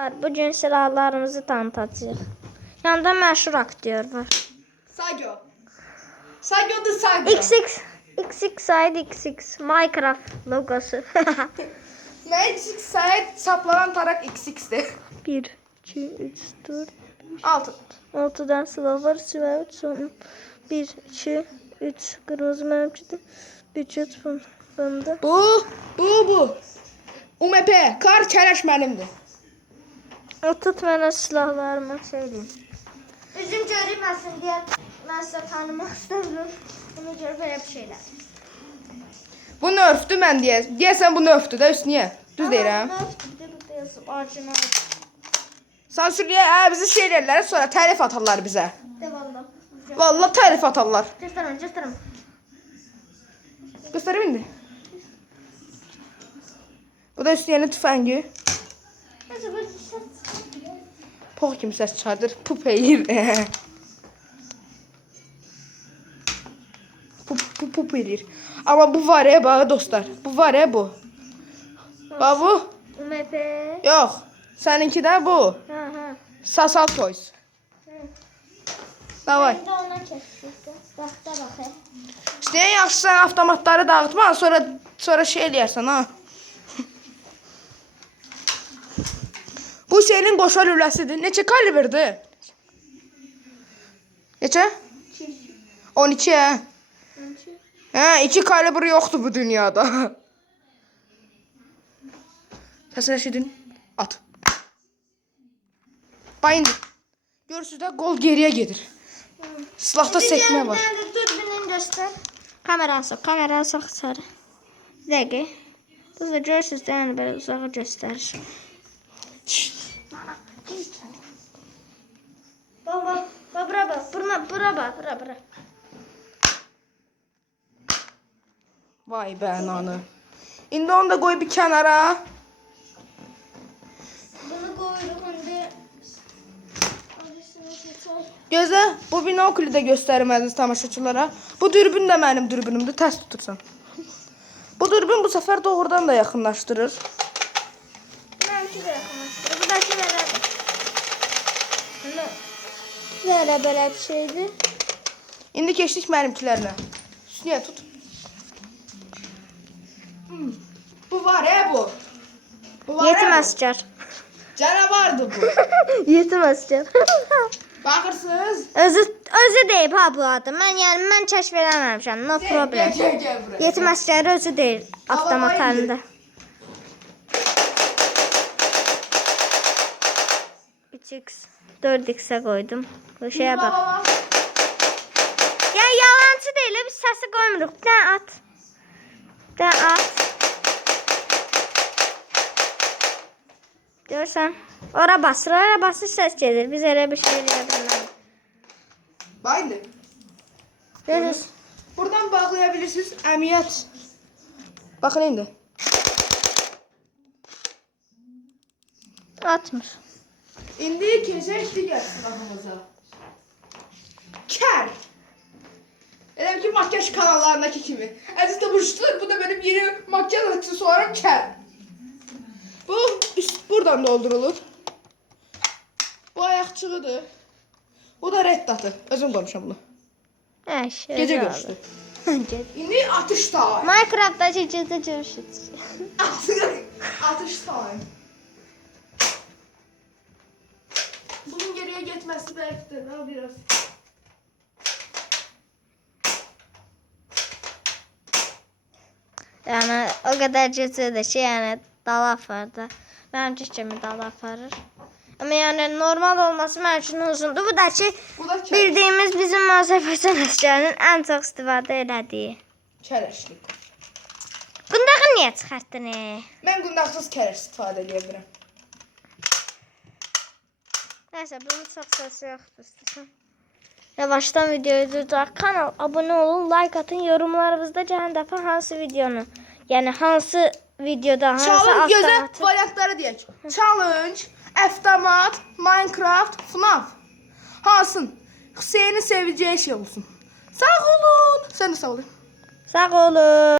Bugün silahlarımızı tanıtacağıq. Yanında məşhur aktyor var. Sago. Sago da Sago. XX XX side XX Minecraft logosu. Magic Side saplanan tarak XX'di. 1 2 3 4 Altı. 6'dan silah var. Sivət sonu 1 2 3 qırmızı mənimkidir. 3 3 bunda. Bu, bu, bu. UMP, kar kələş mənimdir. O tut mənə silahlarımı söyleyeyim. Üzüm görünməsin deyə mən sizə tanımaq istəmirəm. Ona görə belə bir şeylər. Bu nörfdür mən deyə. Deyəsən bu nörfdür da üstünə. Düz deyirəm. Orijinal. Sansürləyə hə, bizi şey eləyirlər, sonra tərif atarlar bizə. De valla. Vallahi tərif atarlar. Göstərim, göstərim. Göstərəm indi. Bu da üstünə tüfəngi. Nəsə bir səs. Pox kimi səs çıxardır. Pup eləyir. pup, pup, pup eləyir. Amma bu var ya bax dostlar. Bu var ya bu. Bax bu. UMP. Yox. Səninki də bu. Ha ha. Sasal Toys. Davay. İşte en yaxşısı sən avtomatları dağıtma, sonra sonra şey eləyərsən ha. Bu şeyin qoşa lüləsidir. Neçə kalibrdir? Neçə? 12 hə. Hə, 2 kalibr yoxdur bu dünyada. Səsini eşidin. At. Bayın. Görürsüz də qol geriyə gedir. Silahda sekmə var. Ben de dürbünün göster. Kameranı sok, kameranı sok sarı. Dakika. Burada görürsünüz de yani böyle uzağa gösterir. Vay be ananı. İndi onu da qoy bir kənara. Bunu koyduk şimdi. Gözlə, bu binokli də göstərmədiniz tamaşaçılara. Bu dürbün də mənim dürbünümdür, tərs tutursan. Bu dürbün bu səfər doğrudan da yaxınlaşdırır. Benimki de yakınlaştır. Bu da ki? Böyle böyle bir şeydi. İndi keçdik mənimkilərinə. Üstünə tut. Hmm. Bu var ya bu. Bu var Yetim asker. Canavardır bu. Yetim asker. Baxırsınız? özü, özü deyib ha bu adı. Mən yəni mən kəşf eləməmişəm. No problem. Gəl, gəl buraya. Yetim askeri özü deyil avtomat Hava halində. 3x 4x'e koydum. Bu bak. Baba, Ya yalancı değil. Biz sesi koymuyoruz. Bir tane at. Tane at. Görsən. Ora basır, ora basır ses gelir. Biz elə bir şey eləyə bilmərik. Bax indi. Görürsünüz. Buradan bağlayabilirsiniz. Əmiyyət. Baxın indi. Atmır. İndi keçək digər silahımıza. Makyaj kanallarındakı kimi. Əziz tamaşaçılar, bu da benim yeni makyaj aksesuarım kər. Bu üst buradan doldurulur. Bu ayaqçığıdır. Bu da reddatı. Özüm qoymuşam bunu. Hə, şey. Gecə görüşdü. Gecə. İndi atış time. Minecraft'da gecə görüşürük. atış time. Bunun geriye gitmesi belki de biraz. Yəni o qədər gecədir ki, yəni dala apardı. Mənim kimi dala aparır. Amma yəni normal olması mənim üçün uzundur. Bu da ki, Bu da kər. bildiyimiz bizim Azərbaycan əsgərinin ən çox istifadə elədiyi. Kərəşlik. Bundağı niyə çıxartdın? e? Mən qundaqsız kərəş istifadə edə bilirəm. Nəysə, bunun çox səsi yoxdur. Yavaşdan videoyu durduraq. Kanal abunə olun, like atın, yorumlarınızda gələn dəfə hansı videonu, yəni hansı videoda, hansı Challenge avtomat variantları deyək. Challenge, Eftamat, Minecraft, FNAF. Hansın? Hüseynin seveceği şey olsun. Sağ olun. Sen de sağ olun. Sağ olun.